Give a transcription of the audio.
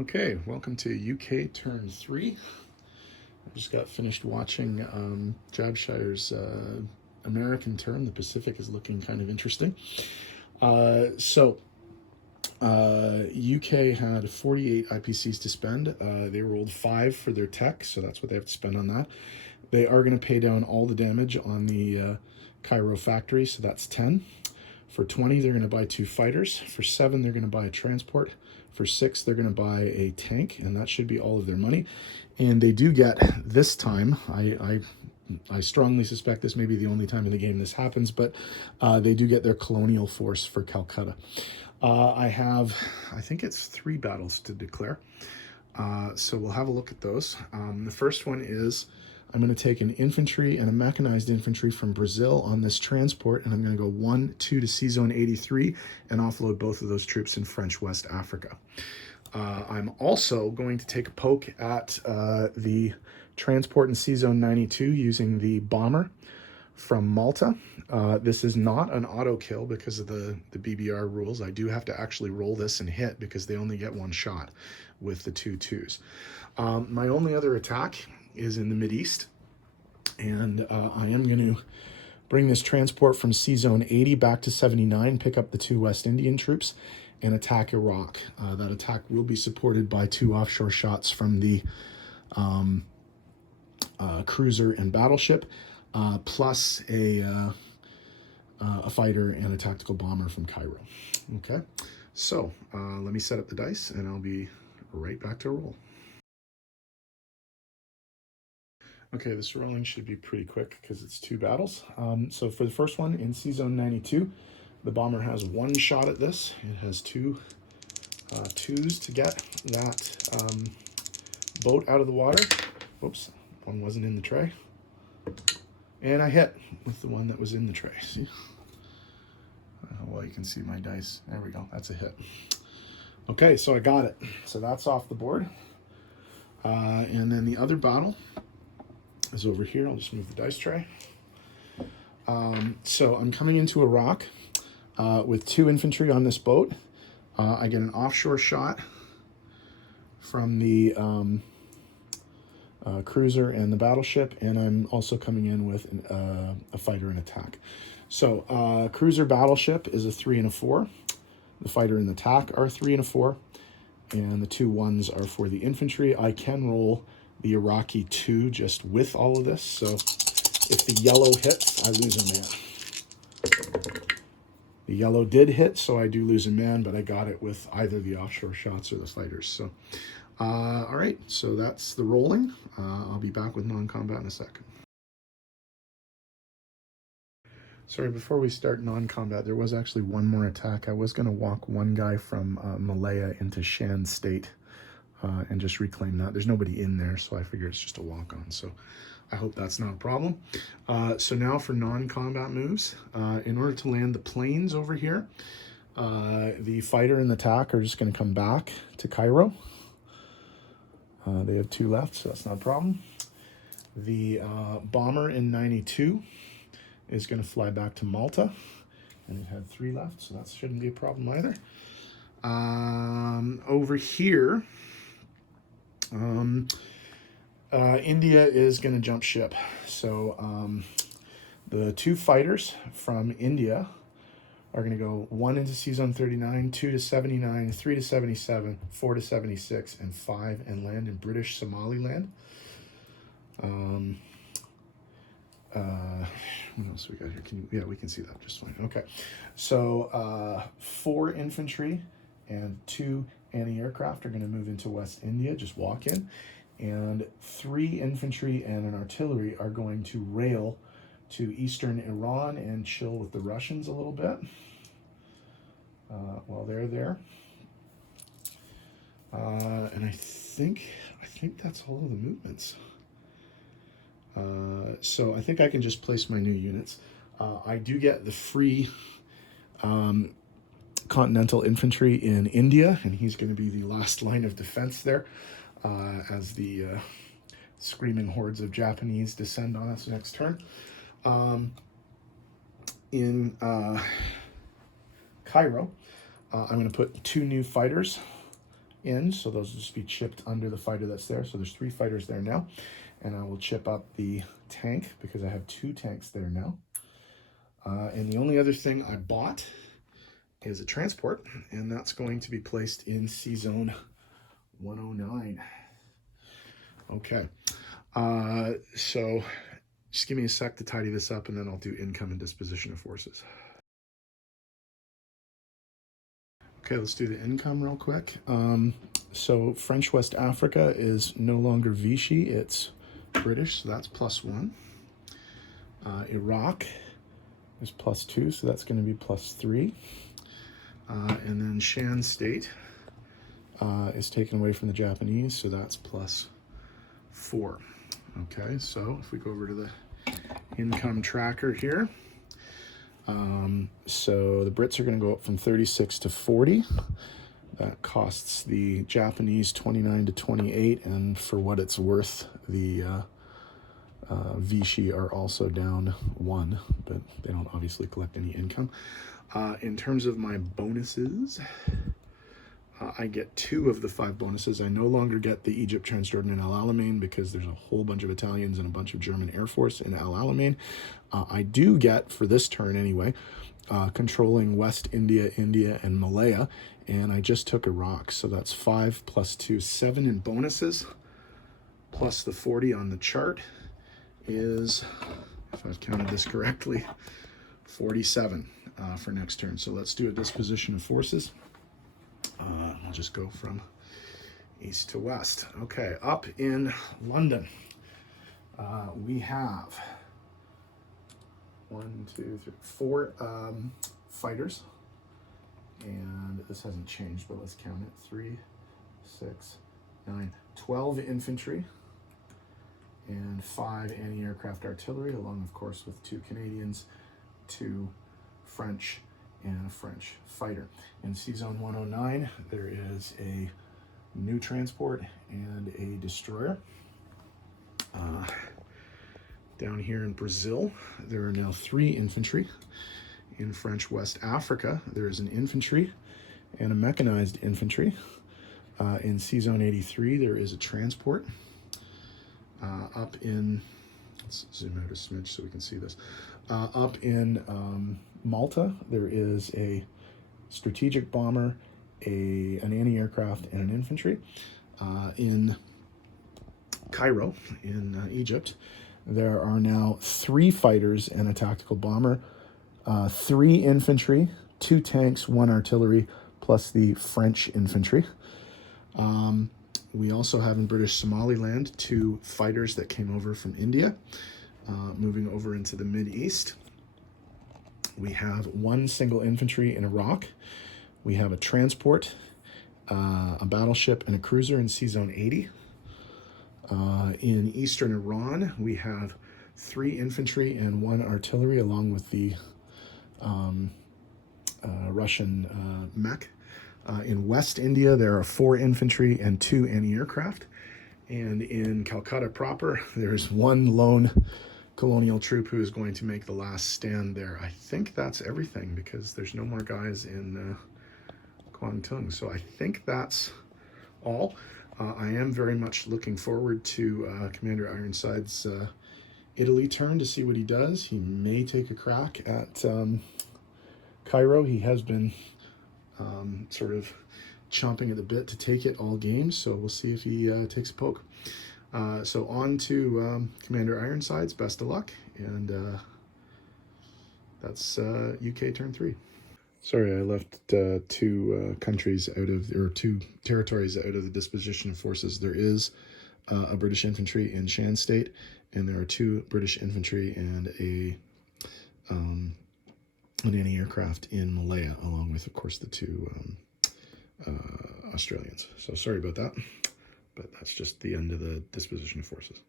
Okay, welcome to UK Turn 3. I just got finished watching Jabshire's American turn. The Pacific is looking kind of interesting. UK had 48 IPCs to spend. They rolled 5 for their tech, so that's what they have to spend on that. They are going to pay down all the damage on the Cairo factory, so that's 10. For 20, they're going to buy 2 fighters. For 7, they're going to buy a transport. For 6, they're going to buy a tank, and that should be all of their money. And they do get, this time, I strongly suspect this may be the only time in the game this happens, but they do get their colonial force for Calcutta. I think it's 3 battles to declare. So we'll have a look at those. The first one is, I'm going to take an infantry and a mechanized infantry from Brazil on this transport, and I'm going to go 1-2 to C-Zone 83 and offload both of those troops in French West Africa. I'm also going to take a poke at the transport in C-Zone 92 using the bomber from Malta. This is not an auto kill because of the BBR rules. I do have to actually roll this and hit because they only get 1 shot with the 2 2s. My only other attack is in the Mideast, and I am going to bring this transport from C-Zone 80 back to 79, pick up the 2 West Indian troops, and attack Iraq. That attack will be supported by 2 offshore shots from the cruiser and battleship, plus a fighter and a tactical bomber from Cairo. Okay, so let me set up the dice, and I'll be right back to roll. Okay, this rolling should be pretty quick because it's 2 battles. So for the first one in C-Zone 92, the bomber has 1 shot at this. It has 2 2s to get that boat out of the water. Whoops, one wasn't in the tray. And I hit with the one that was in the tray. See? Well, you can see my dice. There we go. That's a hit. Okay, so I got it. So that's off the board. And then the other battle is over here. I'll just move the dice tray. So I'm coming into Iraq with 2 infantry on this boat. I get an offshore shot from the cruiser and the battleship, and I'm also coming in with a fighter and attack. So cruiser battleship is a 3 and a 4. The fighter and the attack are 3 and a 4, and the 2 1s are for the infantry. I can roll the Iraqi 2 just with all of this, so if the yellow hits, I lose a man. The yellow did hit, so I do lose a man, but I got it with either the offshore shots or the fighters. So, all right, so that's the rolling. I'll be back with non-combat in a second. Sorry, before we start non-combat, there was actually one more attack. I was going to walk one guy from Malaya into Shan State and just reclaim that. There's nobody in there, so I figure it's just a walk-on. So I hope that's not a problem. So now for non-combat moves. In order to land the planes over here, the fighter and the attack are just going to come back to Cairo. They have 2 left, so that's not a problem. The bomber in 92 is going to fly back to Malta, and it had 3 left, so that shouldn't be a problem either. Over here, India is going to jump ship. So the 2 fighters from India are going to go 1 into C-Zone 39, 2 to 79, 3 to 77, 4 to 76, and 5 and land in British Somaliland. What else we got here? Yeah, we can see that just fine. Okay, so 4 infantry and 2 anti-aircraft are going to move into West India, just walk in, and 3 infantry and an artillery are going to rail to eastern Iran and chill with the Russians a little bit while they're there. And I think that's all of the movements. So I think I can just place my new units. I do get the free Continental Infantry in India, and he's going to be the last line of defense there as the screaming hordes of Japanese descend on us next turn. In Cairo, I'm going to put 2 new fighters in, so those will just be chipped under the fighter that's there. So there's 3 fighters there now, and I will chip up the tank because I have 2 tanks there now. And the only other thing I bought is a transport, and that's going to be placed in C-Zone 109. Okay, so just give me a sec to tidy this up, and then I'll do income and disposition of forces. Okay, let's do the income real quick. So French West Africa is no longer Vichy, it's British, so that's +1. Iraq is +2, so that's going to be +3. And then Shan State is taken away from the Japanese, so that's +4. Okay, so if we go over to the income tracker here, so the Brits are going to go up from 36 to 40. That costs the Japanese 29 to 28, and for what it's worth, the Vichy are also down 1, but they don't obviously collect any income. In terms of my bonuses, I get 2 of the 5 bonuses. I no longer get the Egypt, Transjordan, and El Alamein because there's a whole bunch of Italians and a bunch of German Air Force in El Alamein. I do get, for this turn anyway, controlling West India, India, and Malaya, and I just took Iraq, so that's 5 + 2, 7 in bonuses, plus the 40 on the chart is, if I've counted this correctly, 47 for next turn. So let's do a disposition of forces. I'll just go from east to west. Okay, up in London, we have 1, 2, 3, 4 fighters, and this hasn't changed, but let's count it. 3, 6, 9, 12 infantry, and 5 anti-aircraft artillery, along, of course, with 2 Canadians, 2 French, and a French fighter. In C-Zone 109, there is a new transport and a destroyer. Down here in Brazil, there are now 3 infantry. In French West Africa, there is an infantry and a mechanized infantry. In C-Zone 83, there is a transport. Up in, let's zoom out a smidge so we can see this. Up in Malta, there is a strategic bomber, an anti-aircraft, and an infantry. In Cairo, in Egypt, there are now 3 fighters and a tactical bomber, 3 infantry, 2 tanks, 1 artillery, plus the French infantry. We also have in British Somaliland 2 fighters that came over from India, moving over into the Mid-East. We have 1 single infantry in Iraq. We have a transport, a battleship, and a cruiser in C-Zone 80. In eastern Iran, we have 3 infantry and 1 artillery, along with the Russian mech. In West India, there are 4 infantry and 2 anti-aircraft. And in Calcutta proper, there's 1 lone colonial troop who is going to make the last stand there. I think that's everything because there's no more guys in Kwangtung. So I think that's all. I am very much looking forward to Commander Ironside's Italy turn to see what he does. He may take a crack at Cairo. He has been sort of chomping at the bit to take it all games, so we'll see if he takes a poke. So on to Commander Ironside's best of luck, and that's UK turn 3. Sorry, I left 2 countries out of, or 2 territories out of the disposition of forces. There is a British infantry in Shan State, and there are 2 British infantry and an anti-aircraft in Malaya, along with, of course, the 2 Australians. So sorry about that, but that's just the end of the disposition of forces.